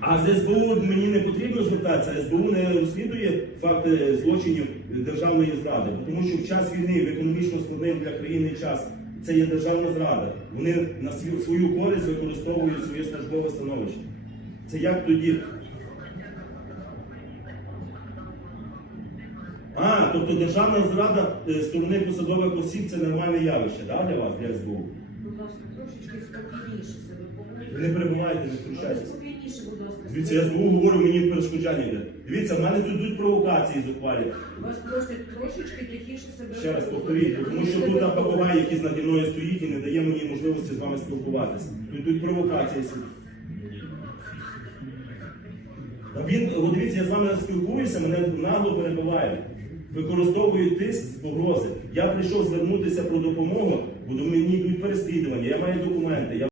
А з СБУ мені не потрібно звертатися. СБУ не розслідує факти злочинів державної зради, тому що в час війни в економічно складний для країни час це є державна зрада. Вони на свою, користь використовують своє службове становище. Це як тоді? А, тобто державна зрада е, сторони посадових осіб це нормальне явище, да, для вас, для СБУ? Будь ласка, трошечки спокійніше себе поводьте. Ви не перебуваєте, не втручайтеся. Спокійніше, будь ласка. Дивіться, я СБУ говорю, мені перешкоджання йде. Дивіться, в мене тут йдуть провокації зухвалі. Вас просять трошечки тихіше себе Ще раз повторіть, тому що тут папугай, який наді мною стоїть і не дає мені можливості з вами спілкуватися. Тут йдуть провокації. Він, от дивіться, я з вами спілкуюся, мене нагло перебиває. Використовують тиск з погрози. Я прийшов звернутися про допомогу, бо до мені йдуть переслідування, я маю документи. Я